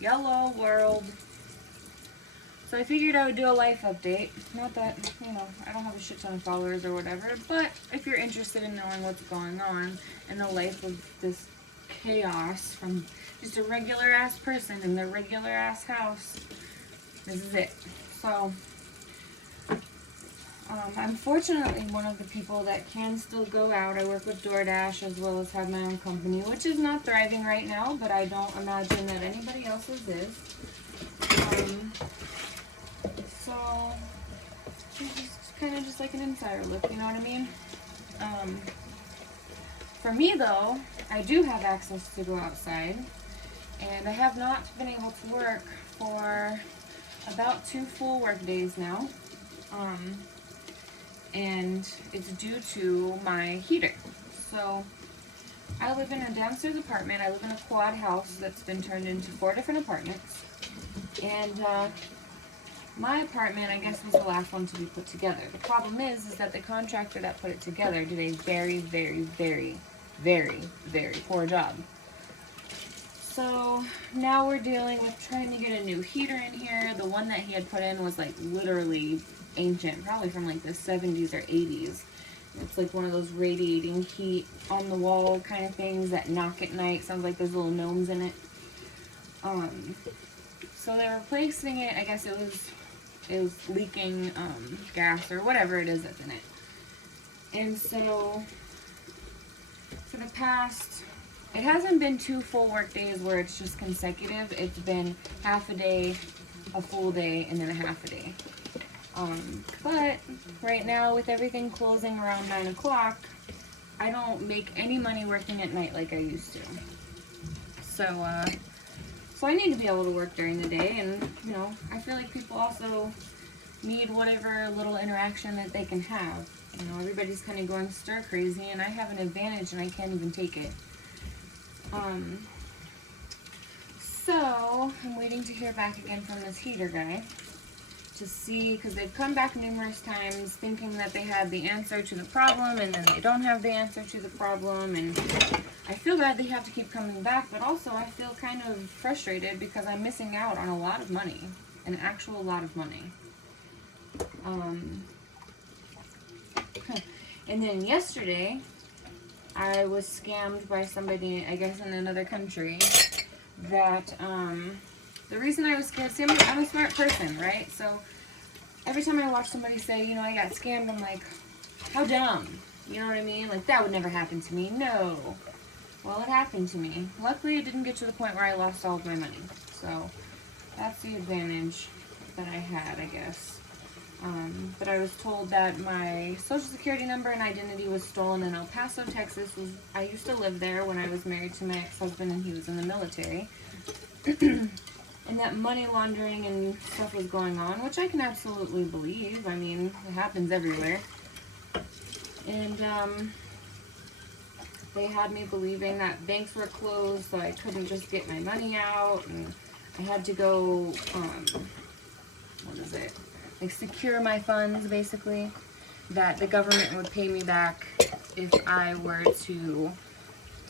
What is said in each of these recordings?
Yellow world. So I figured I would do a life update. Not that, you know, I don't have a shit ton of followers or whatever, but if you're interested in knowing what's going on in the life of this chaos from just a regular ass person in their regular ass house, this is it. So, I'm fortunately one of the people that can still go out. I work with DoorDash as well as have my own company, which is not thriving right now, but I don't imagine that anybody else's is. So, it's kind of just like an insider look, you know what I mean? For me though, I do have access to go outside, and I have not been able to work for about 2 full work days now. And it's due to my heater. So I live in a downstairs apartment. I live in a quad house that's been turned into 4 different apartments. And my apartment, I guess, was the last one to be put together. The problem is that the contractor that put it together did a very, very, very, very, very poor job. So now we're dealing with trying to get a new heater in here. The one that he had put in was like literally ancient, probably from like the 70s or 80s. It's like one of those radiating heat on the wall kind of things that knock at night. Sounds like there's little gnomes in it. So they're replacing it. I guess it was leaking gas or whatever it is that's in it. And so for the past, it hasn't been 2 full work days where it's just consecutive. It's been half a day, a full day, and then a half a day. But right now, with everything closing around 9 o'clock, I don't make any money working at night like I used to. So I need to be able to work during the day, and, you know, I feel like people also need whatever little interaction that they can have. You know, everybody's kind of going stir crazy, and I have an advantage, and I can't even take it. So I'm waiting to hear back again from this heater guy to see, because they've come back numerous times thinking that they have the answer to the problem, and then they don't have the answer to the problem, and I feel bad they have to keep coming back, but also I feel kind of frustrated because I'm missing out on a lot of money, an actual lot of money. And then yesterday, I was scammed by somebody, I guess in another country, that, the reason I was scared, see, I'm a smart person, right? So every time I watch somebody say, you know, I got scammed, I'm like, how dumb? You know what I mean? Like, that would never happen to me. No. Well, it happened to me. Luckily, it didn't get to the point where I lost all of my money. So that's the advantage that I had, I guess. But I was told that my social security number and identity was stolen in El Paso, Texas. I used to live there when I was married to my ex-husband, and he was in the military. And that money laundering and stuff was going on, which I can absolutely believe. I mean, it happens everywhere. And they had me believing that banks were closed, so I couldn't just get my money out, and I had to go, like secure my funds, basically, that the government would pay me back if I were to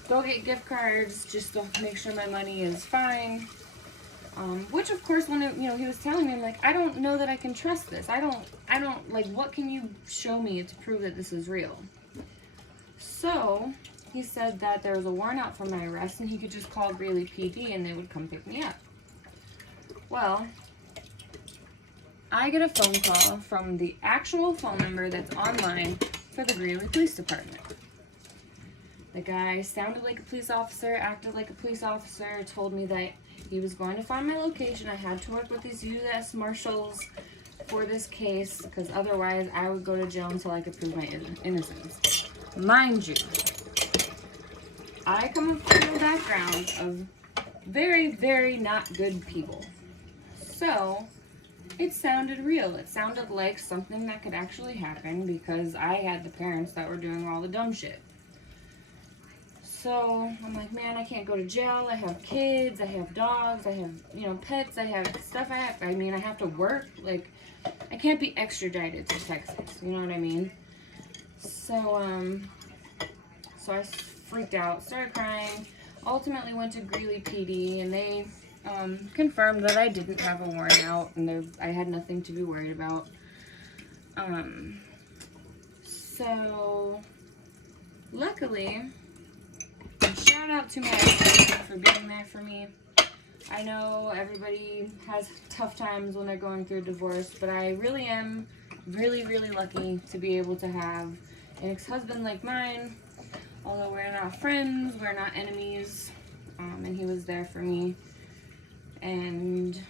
go get gift cards just to make sure my money is fine. Which of course, when it, you know, he was telling me, I'm like, I don't know that I can trust this. I don't, like, what can you show me to prove that this is real? So he said that there was a warrant out for my arrest, and he could just call Greeley PD and they would come pick me up. Well, I get a phone call from the actual phone number that's online for the Greeley Police Department. The guy sounded like a police officer, acted like a police officer, told me that he was going to find my location. I had to work with these U.S. Marshals for this case, because otherwise I would go to jail until I could prove my innocence. Mind you, I come from a background of very, very not good people. So it sounded real. It sounded like something that could actually happen because I had the parents that were doing all the dumb shit. So I'm like, man, I can't go to jail. I have kids, I have dogs, I have, you know, pets, I have stuff I have to work. Like, I can't be extradited to Texas, you know what I mean? So I freaked out, started crying, ultimately went to Greeley PD, and they confirmed that I didn't have a warrant out and I had nothing to be worried about. So luckily, shout out to my ex-husband for being there for me. I know everybody has tough times when they're going through a divorce, but I really am really lucky to be able to have an ex-husband like mine. Although we're not friends, we're not enemies, and he was there for me and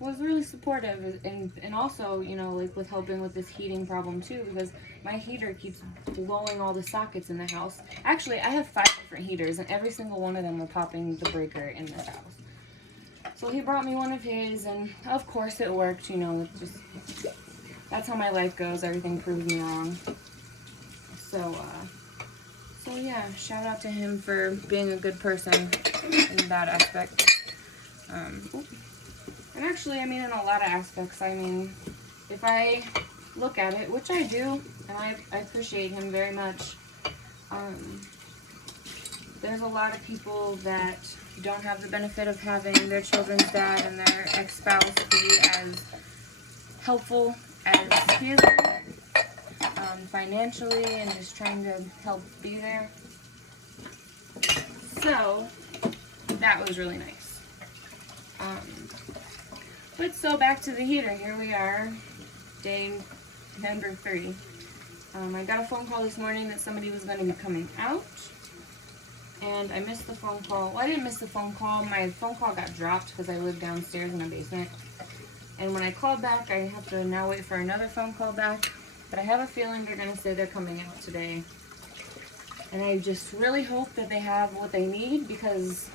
was really supportive, and also, you know, like with helping with this heating problem too, because my heater keeps blowing all the sockets in the house. Actually, I have 5 different heaters, and every single one of them are popping the breaker in this house. So he brought me one of his, and of course it worked. You know, it's just, that's how my life goes. Everything proves me wrong. So yeah, shout out to him for being a good person in that aspect. And actually, I mean, in a lot of aspects. I mean, if I look at it, which I do, and I appreciate him very much, there's a lot of people that don't have the benefit of having their children's dad and their ex-spouse be as helpful as he is, financially, and just trying to help be there. So that was really nice. But so back to the heater. Here we are, day number 3. I got a phone call this morning that somebody was going to be coming out, and I missed the phone call. Well, I didn't miss the phone call. My phone call got dropped because I live downstairs in a basement. And when I called back, I have to now wait for another phone call back. But I have a feeling they're going to say they're coming out today. And I just really hope that they have what they need, because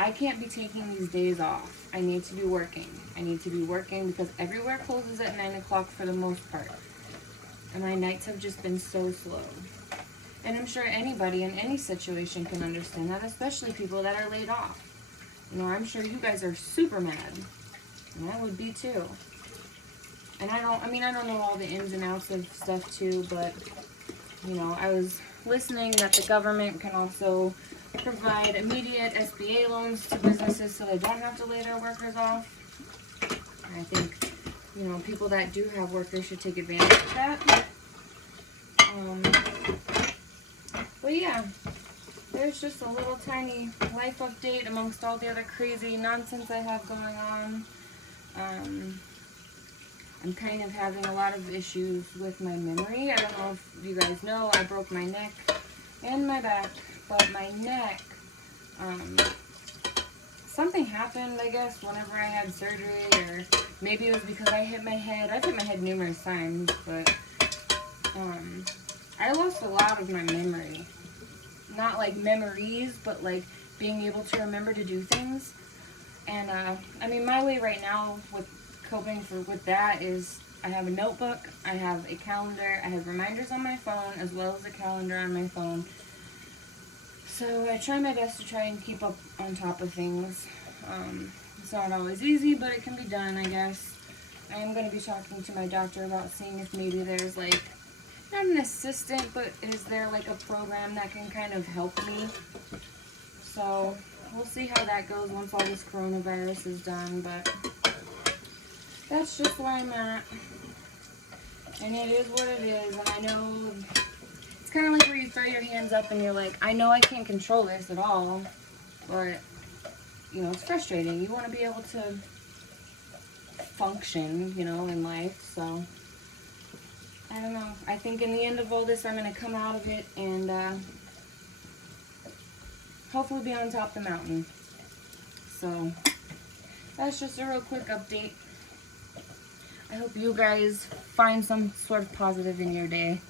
I can't be taking these days off. I need to be working. I need to be working because everywhere closes at 9 o'clock for the most part. And my nights have just been so slow. And I'm sure anybody in any situation can understand that, especially people that are laid off. You know, I'm sure you guys are super mad. And I would be too. And I don't know all the ins and outs of stuff too, but, you know, I was listening that the government can also provide immediate SBA loans to businesses so they don't have to lay their workers off. And I think, you know, people that do have workers should take advantage of that. But yeah, there's just a little tiny life update amongst all the other crazy nonsense I have going on. I'm kind of having a lot of issues with my memory. I don't know if you guys know, I broke my neck and my back, but my neck, something happened, I guess, whenever I had surgery, or maybe it was because I hit my head. I've hit my head numerous times, but I lost a lot of my memory. Not like memories, but like being able to remember to do things. And I mean, my way right now with coping with that is I have a notebook, I have a calendar, I have reminders on my phone as well as a calendar on my phone. So I try my best to try and keep up on top of things. It's not always easy, but it can be done, I guess. I am going to be talking to my doctor about seeing if maybe there's like, not an assistant, but is there like a program that can kind of help me? So we'll see how that goes once all this coronavirus is done, but that's just where I'm at. And it is what it is, and I know it's kind of like where you throw your hands up and you're like, I know I can't control this at all, but, you know, it's frustrating. You want to be able to function, you know, in life, so I don't know. I think in the end of all this, I'm going to come out of it and hopefully be on top of the mountain. So that's just a real quick update. I hope you guys find some sort of positive in your day.